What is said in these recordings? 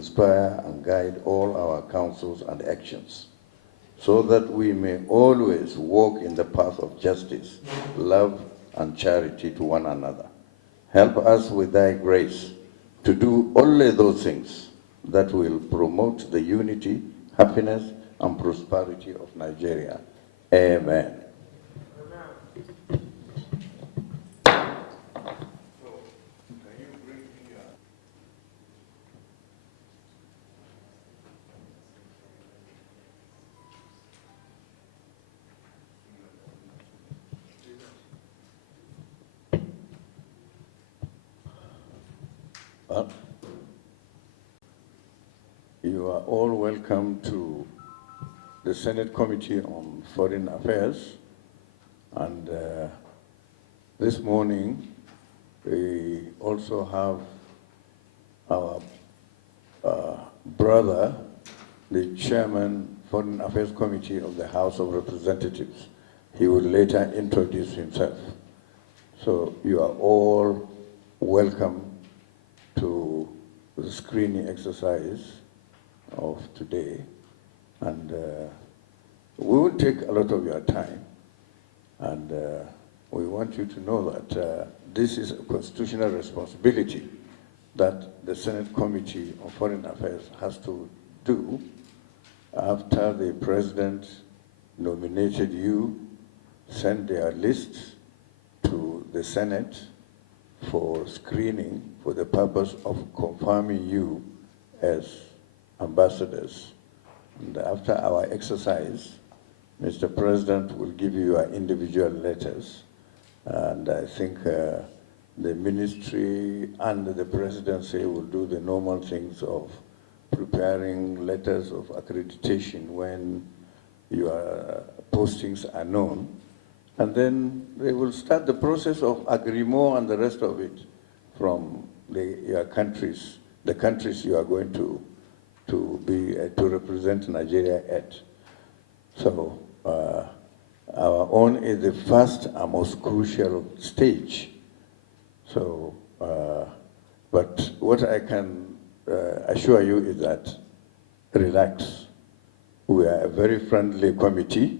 inspire and guide all our counsels and actions, so that we may always walk in the path of justice, love, and charity to one another. Help us with thy grace to do only those things that will promote the unity, happiness, and prosperity of Nigeria. Amen. You are all welcome to the Senate Committee on Foreign Affairs. And this morning, we also have our brother, the Chairman, Foreign Affairs Committee of the House of Representatives. He will later introduce himself. So you are all welcome to the screening exercise of today. And we will take a lot of your time. And we want you to know that this is a constitutional responsibility that the Senate Committee on Foreign Affairs has to do after the President nominated you, sent their lists to the Senate for screening for the purpose of confirming you as ambassadors. And after our exercise, Mr. President will give you your individual letters. And I think the ministry and the presidency will do the normal things of preparing letters of accreditation when your postings are known. And then they will start the process of agreement and the rest of it from your countries, the countries you are going to represent Nigeria at. So our own is the first and most crucial stage. So, but what I can assure you is that relax. We are a very friendly committee.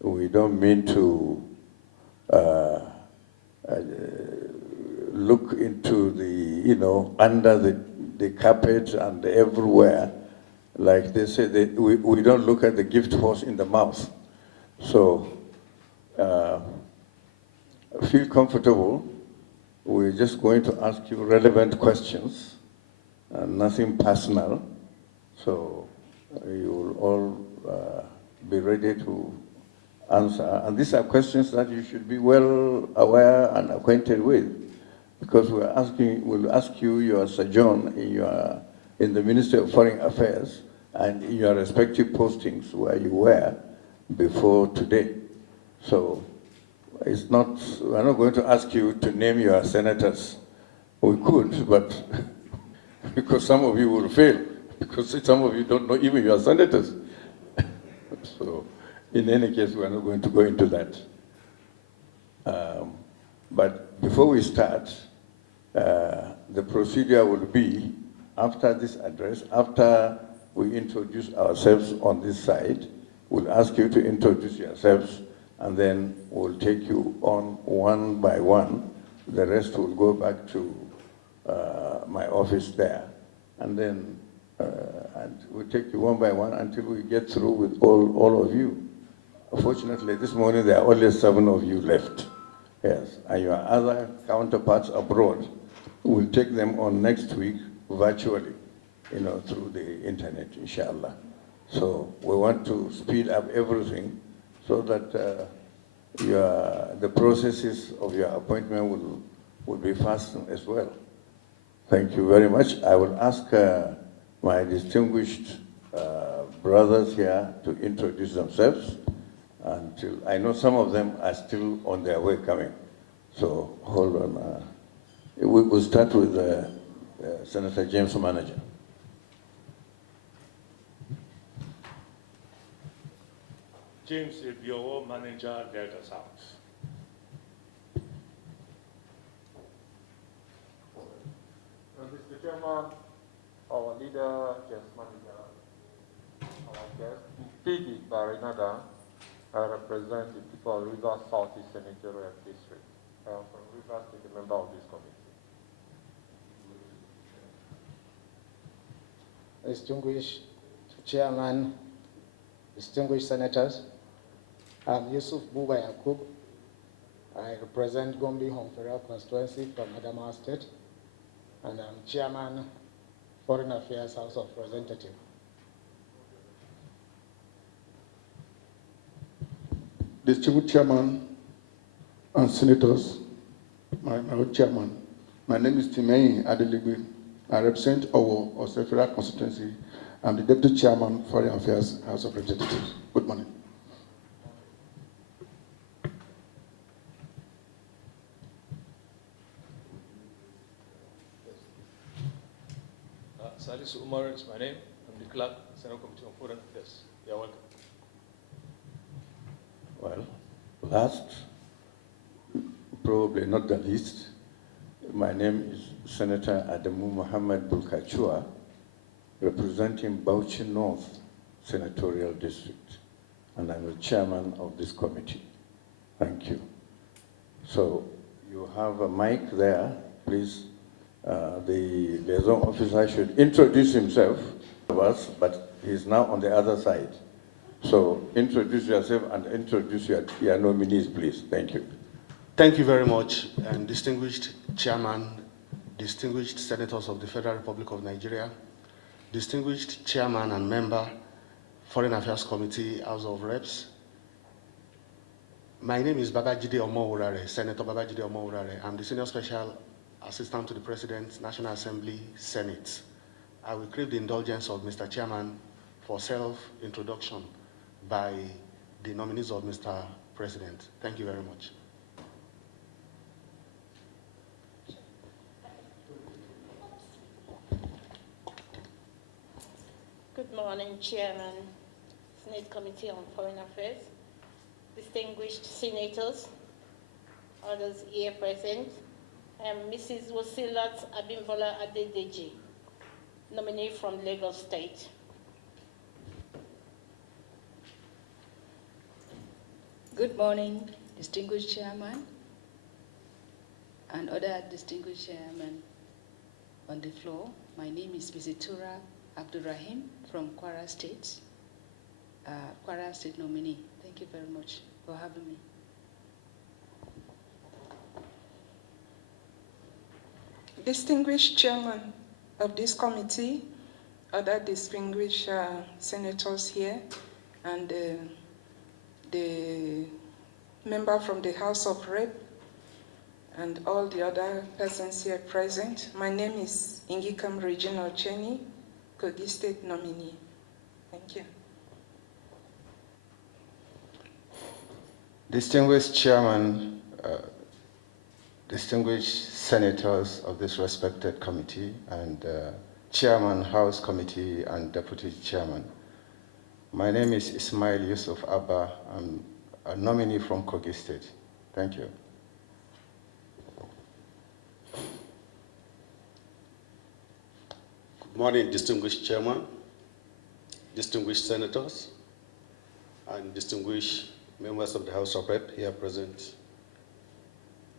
We don't mean to look into the, under the carpet and everywhere. Like they say, we don't look at the gift horse in the mouth. So feel comfortable. We're just going to ask you relevant questions, nothing personal. So you will all be ready to answer. And these are questions that you should be well aware and acquainted with, because we'll ask you your sojourn in the Ministry of Foreign Affairs and in your respective postings where you were before today. So we're not going to ask you to name your senators. We could, but because some of you will fail, because some of you don't know even your senators. So in any case, we're not going to go into that. But before we start, the procedure will be, after this address, after we introduce ourselves on this side, we'll ask you to introduce yourselves, and then we'll take you on one by one. The rest will go back to my office there. And then we'll take you one by one until we get through with all of you. Fortunately, this morning there are only 7 of you left. Yes, and your other counterparts abroad, we'll take them on next week virtually, through the internet, inshallah. So we want to speed up everything so that the processes of your appointment will be fast as well. Thank you very much. I will ask my distinguished brothers here to introduce themselves. Until I know some of them are still on their way coming. So hold on. We'll start with Senator James Manager. James, if your manager let us out. Mr. Chairman, our leader, Ndidi Barinada. I represent the people of Rivers Southeast Senatorial District. I am from Rivers State, a member of this committee. Distinguished Chairman, distinguished Senators, I'm Yusuf Buba Yakub. I represent Gombe Home Federal Constituency from Adamawa State, and I'm Chairman, Foreign Affairs House of Representatives. Distinguished Chairman and Senators, my Chairman, my name is Timei Adeligwe. I represent our Federal Constituency. I'm the Deputy Chairman, Foreign Affairs House of Representatives. Good morning. Salisu Umar is my name. I'm the clerk, Senate Committee on Foreign Affairs. You're welcome. Well, last, probably not the least, my name is Senator Adamu Muhammad Bulkachua, representing Bauchi North Senatorial District, and I'm the chairman of this committee. Thank you. So you have a mic there, please. The liaison officer should introduce himself to us, but he's now on the other side. So introduce yourself and introduce your nominees, please. Thank you. Thank you very much, and distinguished Chairman, distinguished Senators of the Federal Republic of Nigeria, distinguished Chairman and Member, Foreign Affairs Committee, House of Reps. My name is Babajide Omowurare, Senator Babajide Omowurare. I'm the Senior Special Assistant to the President, National Assembly, Senate. I will crave the indulgence of Mr. Chairman for self-introduction by the nominees of Mr. President. Thank you very much. Good morning, Chairman, Senate Committee on Foreign Affairs, distinguished senators, others here present. I am Mrs. Wasilat Abimbola Adedeji, nominee from Lagos State. Good morning, distinguished chairman and other distinguished chairmen on the floor. My name is Mrs. Tura Abdurrahim from Kwara State, Kwara State nominee. Thank you very much for having me. Distinguished chairman of this committee, other distinguished senators here, and the member from the House of Rep, and all the other persons here present. My name is Ingikam Regina Ocheni, Kogi State nominee. Thank you. Distinguished Chairman, distinguished senators of this respected committee, and Chairman, House Committee, and Deputy Chairman. My name is Ismail Yusuf Abba. I'm a nominee from Kogi State. Thank you. Good morning, distinguished Chairman, distinguished senators, and distinguished members of the House of Rep here present.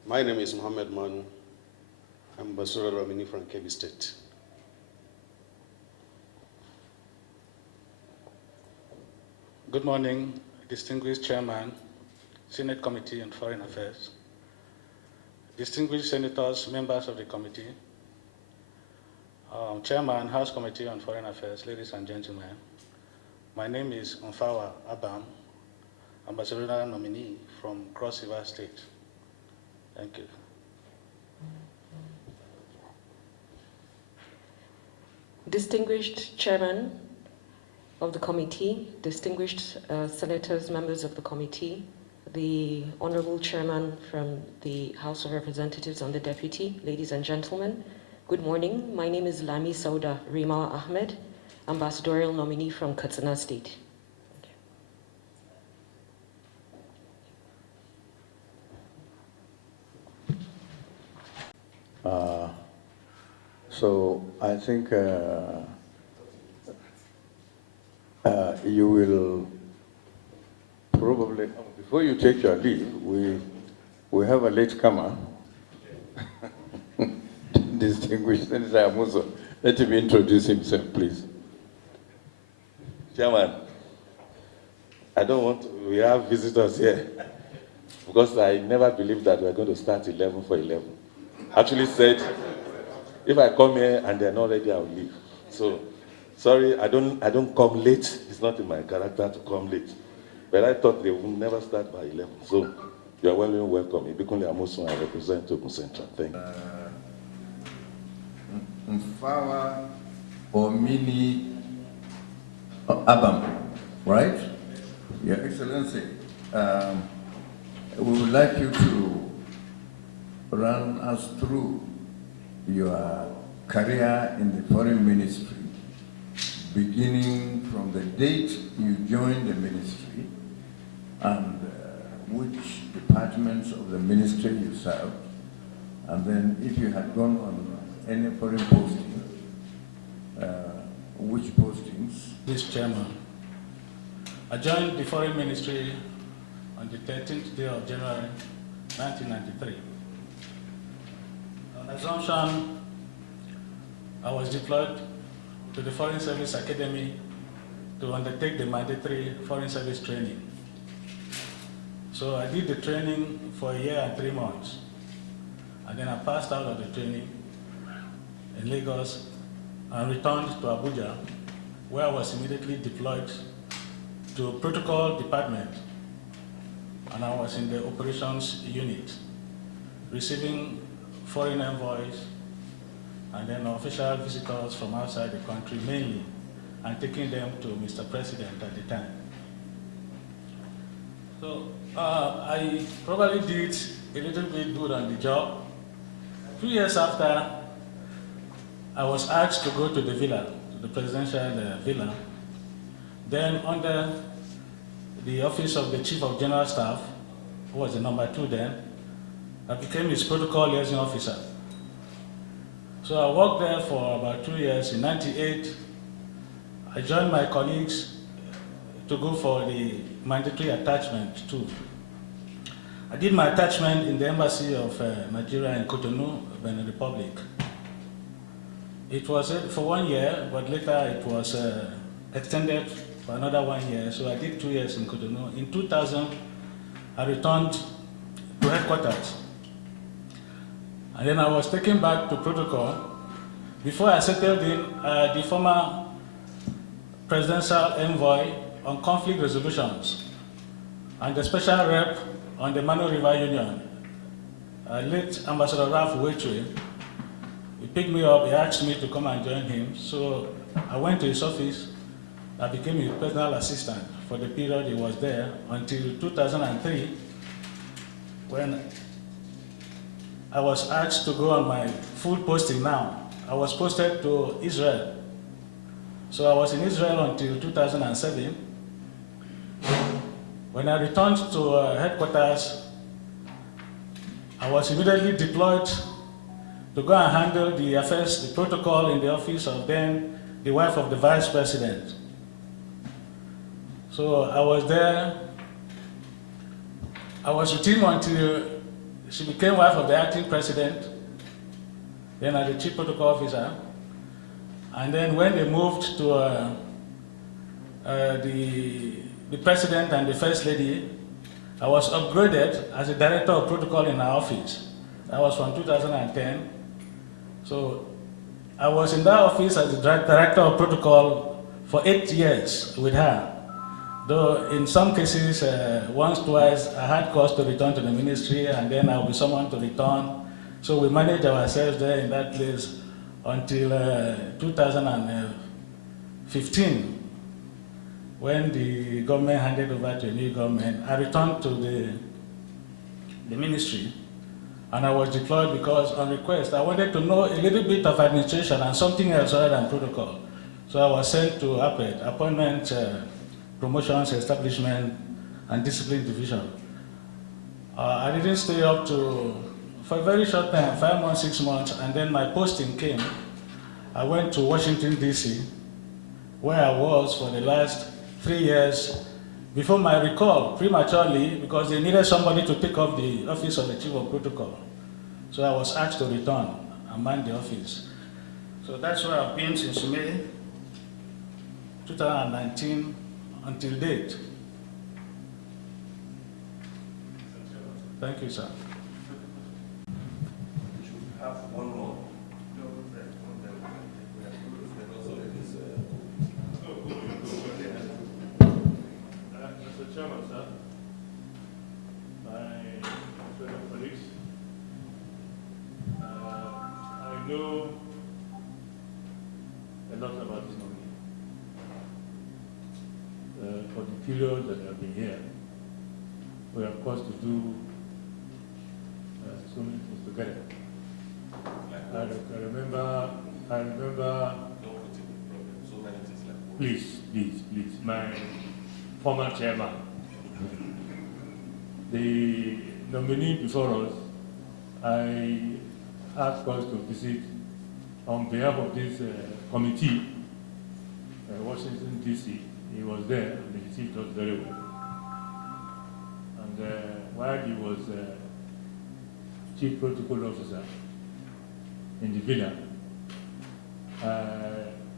My name is Mohammed Manu. I'm Basura Ramini from Kebbi State. Good morning, distinguished Chairman, Senate Committee on Foreign Affairs, distinguished senators, members of the committee, Chairman, House Committee on Foreign Affairs, ladies and gentlemen. My name is Mfawa Abam, ambassadorial nominee from Cross River State. Thank you. Distinguished Chairman of the committee, distinguished senators, members of the committee, the Honorable Chairman from the House of Representatives and the Deputy, ladies and gentlemen, good morning. My name is Lami Sauda Rima Ahmed, ambassadorial nominee from Katsina State. So I think you will Before you take your leave, we have a latecomer, distinguished Senator Amuso. Let him introduce himself, please. Chairman, we have visitors here because I never believed that we are going to start 11 for 11. Actually said, if I come here and they're not ready, I'll leave. So, sorry, I don't come late. It's not in my character to come late. But I thought they would never start by 11. So, you are welcome. Ibikunle Amuso, I represent Ogun Central. Thank you. Mfawa Abam, right? Your Excellency, we would like you to run us through your career in the foreign ministry, beginning from the date you joined the ministry and which departments of the ministry you served, and then if you had gone on any foreign posting, which postings? This Chairman, I joined the Foreign Ministry on the 13th day of January 1993. On assumption, I was deployed to the Foreign Service Academy to undertake the mandatory Foreign Service training. So I did the training for a year and 3 months, and then I passed out of the training in Lagos and returned to Abuja, where I was immediately deployed to protocol department, and I was in the operations unit, receiving foreign envoys and then official visitors from outside the country mainly, and taking them to Mr. President at the time. So I probably did a little bit good on the job. 2 years after, I was asked to go to the villa, to the presidential villa. Then under the office of the Chief of General Staff, who was the number 2 then, I became his protocol liaison officer. So I worked there for about 2 years. In '98, I joined my colleagues to go for the mandatory attachment too. I did my attachment in the Embassy of Nigeria in Cotonou, Benin Republic. It was for 1 year, but later it was extended for another 1 year. So I did 2 years in Cotonou. In 2000, I returned to headquarters. And then I was taken back to protocol. Before I settled in, the former presidential envoy on conflict resolutions and the special rep on the Mano River Union, late Ambassador Ralph Wetwe, he picked me up, he asked me to come and join him. So I went to his office. I became his personal assistant for the period he was there until 2003, when I was asked to go on my full posting now. I was posted to Israel. So I was in Israel until 2007. When I returned to headquarters, I was immediately deployed to go and handle the affairs, the protocol in the office of then the wife of the vice president. So I was there. I was with him until she became wife of the acting president, then as the chief protocol officer. And then when they moved to the president and the first lady, I was upgraded as a director of protocol in our office. That was from 2010. So I was in that office as the director of protocol for 8 years with her. Though in some cases, once, twice, I had cause to return to the ministry, and then I will be summoned to return. So we managed ourselves there in that place until 2015, when the government handed over to a new government. I returned to the ministry, and I was deployed because on request, I wanted to know a little bit of administration and something else other than protocol. So I was sent to APED, Appointment, Promotions, Establishment, and Discipline Division. I didn't stay up for a very short time, 5 months, 6 months, and then my posting came. I went to Washington, D.C., where I was for the last 3 years before my recall, prematurely, because they needed somebody to take up the office of the Chief of Protocol. So I was asked to return and man the office. So that's where I've been since May 2019 until date. Thank you, sir. Have one more. Mr. Chairman, sir, my fellow colleagues, I know a lot about this nominee. For the period that I've been here, we are forced to do so many things together. I remember. Please, my former chairman, the nominee before us, I asked us to visit on behalf of this committee, Washington, D.C. He was there and he received us very well. And while he was Chief Protocol Officer in the villa,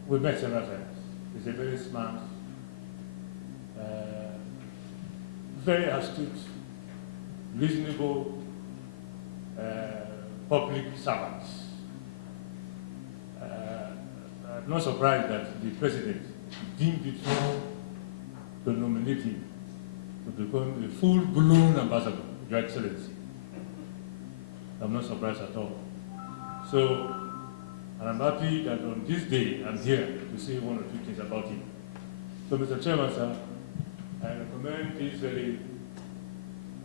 we met several times. He's a very smart, very astute, reasonable public servant. I'm not surprised that the president deemed it to nominate him to become a full-blown ambassador, Your Excellency. I'm not surprised at all. So, and I'm happy that on this day I'm here to say one or two things about him. So, Mr. Chairman, sir, I recommend this very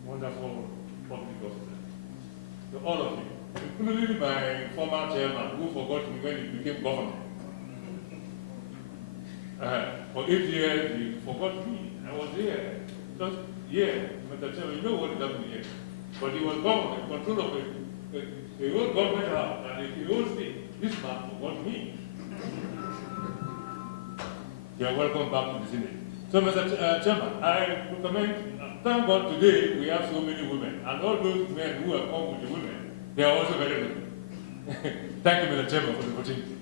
wonderful public officer to all of you, including my former chairman who forgot me when he became governor. For 8 years, he forgot me. I was here. Just Mr. Chairman, you know what is happening here. But he was governor, in control of the whole government house, and the whole state. This man forgot me. You are welcome back to the Senate. So, Mr. Chairman, I recommend, thank God today we have so many women, and all those men who have come with the women, they are also very good. Thank you, Mr. Chairman, for the opportunity.